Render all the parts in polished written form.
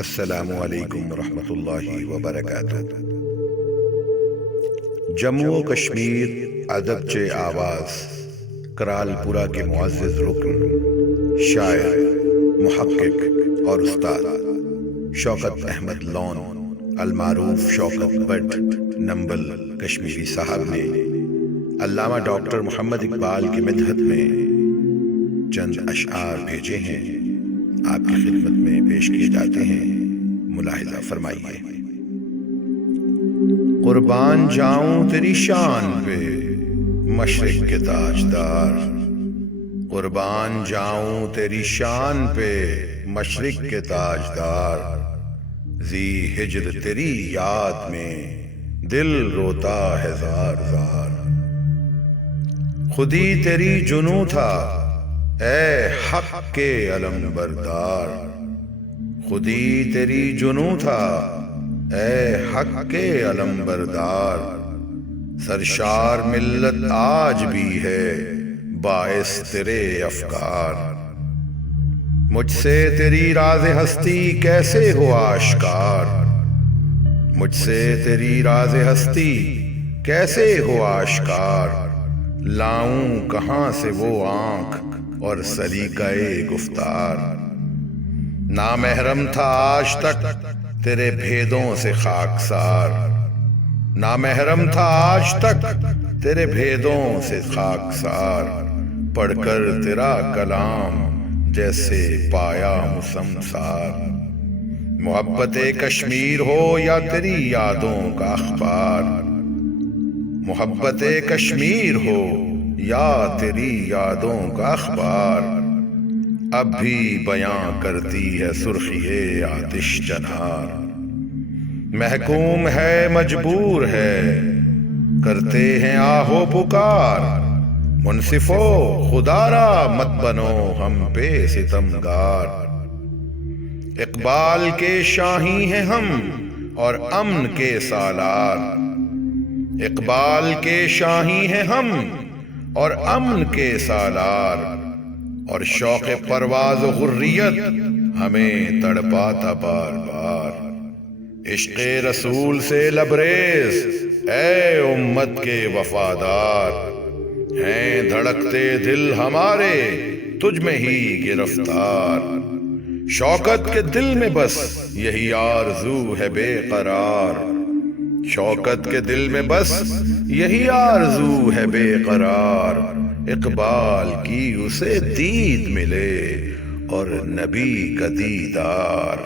السلام علیکم ورحمۃ اللہ وبرکاتہ۔ جموں و کشمیر ادب چے آواز کرال پورہ کے معزز رکن، شاعر، محقق اور استاد شوکت احمد لون المعروف شوکت بٹ نمبل کشمیری صاحب نے علامہ ڈاکٹر محمد اقبال کی مدحت میں چند اشعار بھیجے ہیں، آپ کی خدمت میں پیش کیے جاتے ہیں، ملاحظہ فرمائیے۔ قربان جاؤں تیری شان پہ مشرق کے تاجدار، قربان جاؤں تیری شان پہ مشرق کے تاجدار، ذی ہجر تیری یاد میں دل روتا ہے زار زار۔ خودی تیری جنوں تھا اے حق کے علم بردار، خودی تیری جنوں تھا اے حق کے علم بردار، سرشار ملت آج بھی ہے باعث تیرے افکار۔ مجھ سے تیری راز ہستی کیسے ہو آشکار، مجھ سے تیری راز ہستی کیسے ہو آشکار، لاؤں کہاں سے وہ آنکھ اور سلیقہ گفتار۔ نامحرم تھا آج تک تیرے بھیدوں سے خاکسار، نامحرم تھا آج تک تیرے بھیدوں سے خاکسار، پڑھ کر تیرا کلام جیسے پایا مسمسار۔ محبت کشمیر ہو یا تیری یادوں کا اخبار، محبت کشمیر ہو یا تیری یادوں کا اخبار، اب بھی بیاں کرتی ہے سرخی آتش چنار۔ محکوم ہے مجبور ہے کرتے ہیں آہو پکار، منصفو خدا را مت بنو ہم پہ ستمگار۔ اقبال کے شاہی ہیں ہم اور امن کے سالار، اقبال کے شاہی ہیں ہم اور امن کے سالار، اور شوق پرواز و حریت ہمیں تڑپاتا بار بار۔ عشق رسول سے لبریز اے امت کے وفادار، ہیں دھڑکتے دل ہمارے تجھ میں ہی گرفتار۔ شوکت کے دل میں بس یہی آرزو ہے بے قرار، شوکت کے دل میں بس یہی آرزو ہے بے قرار، اقبال کی اسے دید ملے اور نبی کا دیدار۔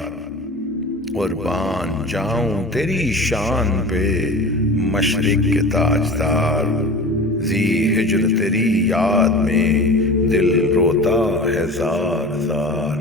قربان جاؤں تیری شان پہ مشرق کے تاجدار، ذی ہجر تیری یاد میں دل روتا ہے زار زار۔